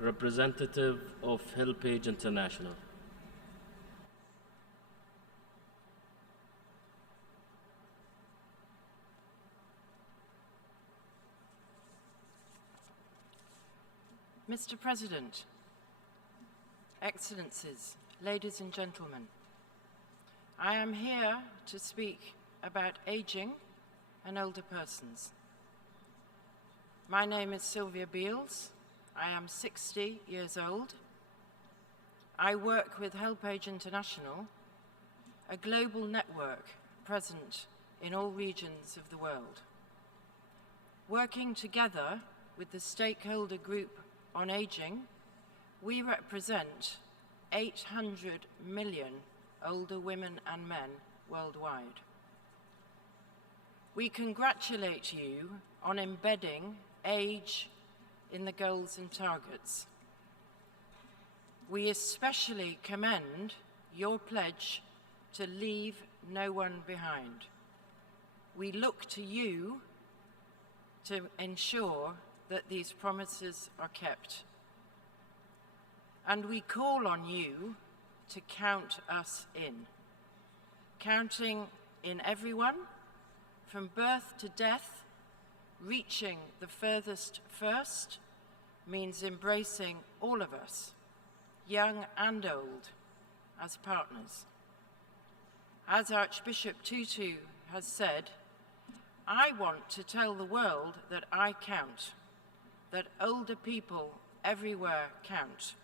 representative of HelpAge International. Mr. President, Excellencies, ladies and gentlemen, I am here to speak about aging and older persons. My name is Sylvia Beales. I am 60 years old. I work with HelpAge International, a global network present in all regions of the world. Working together with the stakeholder group on aging, we represent 800 million older women and men worldwide. We congratulate you on embedding age in the goals and targets. We especially commend your pledge to leave no one behind. We look to you to ensure that these promises are kept. And we call on you to count us in. Counting in everyone, from birth to death, reaching the furthest first, means embracing all of us, young and old, as partners. As Archbishop Tutu has said, I want to tell the world that I count, that older people everywhere count,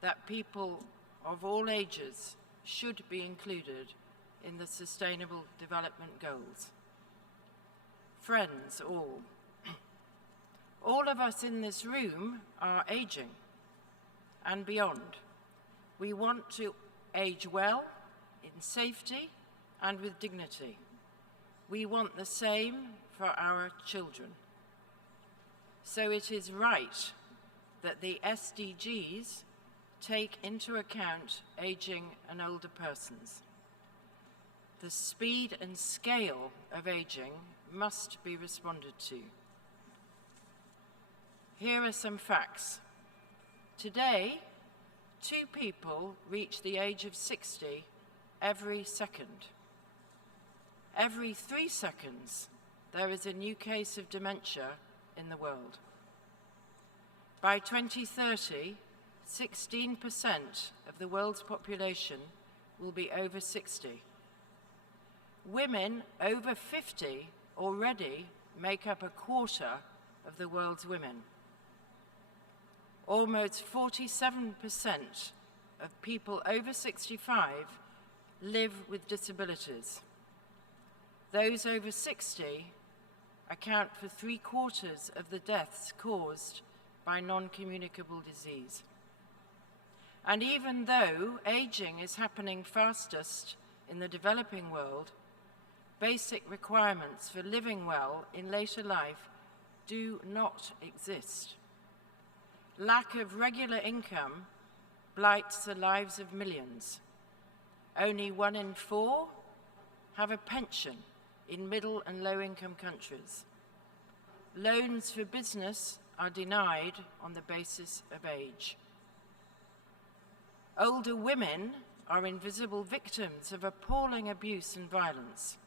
that people of all ages should be included in the Sustainable Development Goals. Friends all, all of us in this room are aging and beyond. We want to age well, in safety and with dignity. We want the same for our children. So it is right that the SDGs take into account aging and older persons. The speed and scale of aging must be responded to. Here are some facts. Today, 2 people reach the age of 60 every second. Every 3 seconds, there is a new case of dementia in the world. By 2030, 16% of the world's population will be over 60. Women over 50 already make up a quarter of the world's women. Almost 47% of people over 65 live with disabilities. Those over 60 account for 3/4 of the deaths caused by non-communicable disease. And even though aging is happening fastest in the developing world, basic requirements for living well in later life do not exist. Lack of regular income blights the lives of millions. Only 1 in 4 have a pension in middle and low-income countries. Loans for business are denied on the basis of age. Older women are invisible victims of appalling abuse and violence.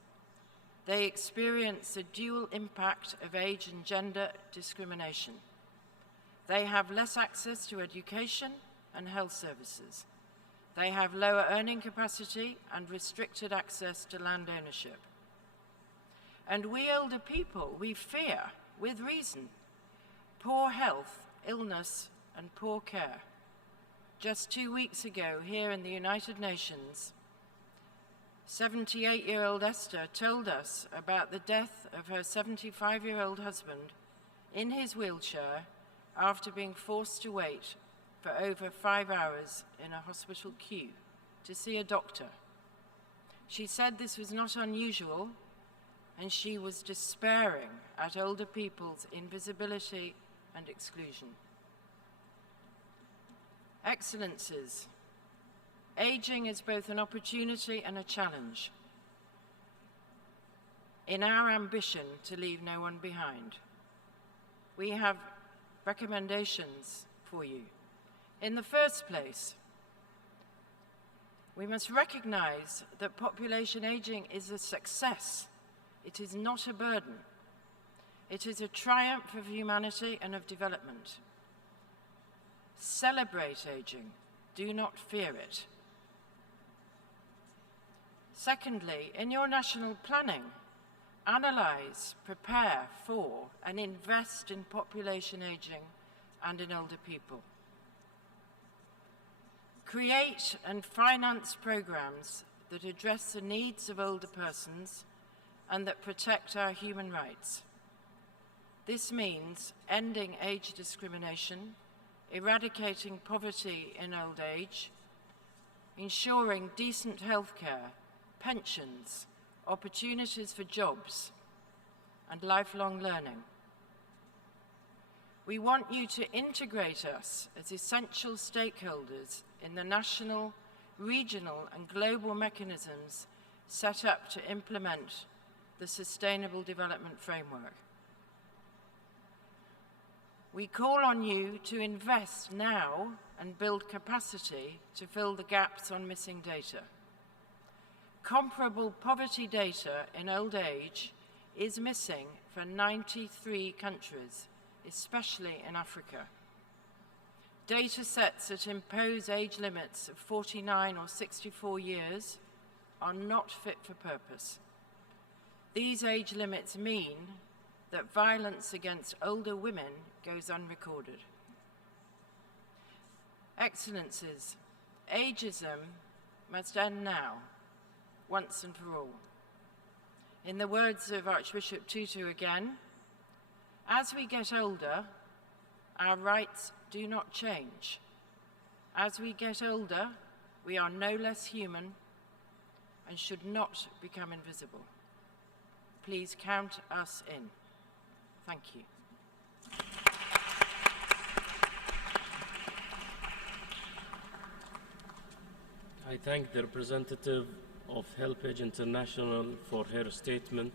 They experience the dual impact of age and gender discrimination. They have less access to education and health services. They have lower earning capacity and restricted access to land ownership. And we older people, we fear, with reason, poor health, illness, and poor care. Just 2 weeks ago, here in the United Nations, 78-year-old Esther told us about the death of her 75-year-old husband in his wheelchair after being forced to wait for over 5 hours in a hospital queue to see a doctor. She said this was not unusual, and she was despairing at older people's invisibility and exclusion. Excellencies, aging is both an opportunity and a challenge in our ambition to leave no one behind. We have recommendations for you. In the first place, we must recognize that population aging is a success. It is not a burden. It is a triumph of humanity and of development. Celebrate aging. Do not fear it. Secondly, in your national planning, analyze, prepare for, and invest in population aging and in older people. Create and finance programs that address the needs of older persons and that protect our human rights. This means ending age discrimination, eradicating poverty in old age, ensuring decent healthcare, pensions, opportunities for jobs, and lifelong learning. We want you to integrate us as essential stakeholders in the national, regional, and global mechanisms set up to implement the Sustainable Development Framework. We call on you to invest now and build capacity to fill the gaps on missing data. Comparable poverty data in old age is missing for 93 countries, especially in Africa. Data sets that impose age limits of 49 or 64 years are not fit for purpose. These age limits mean that violence against older women goes unrecorded. Excellencies, ageism must end now, once and for all. In the words of Archbishop Tutu again, as we get older, our rights do not change. As we get older, we are no less human and should not become invisible. Please count us in. Thank you. I thank the representative of HelpAge International for her statement.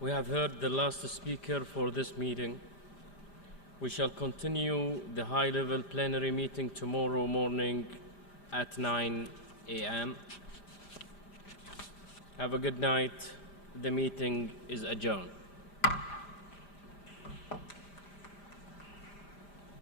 We have heard the last speaker for this meeting. We shall continue the high-level plenary meeting tomorrow morning at 9 a.m. Have a good night. The meeting is adjourned.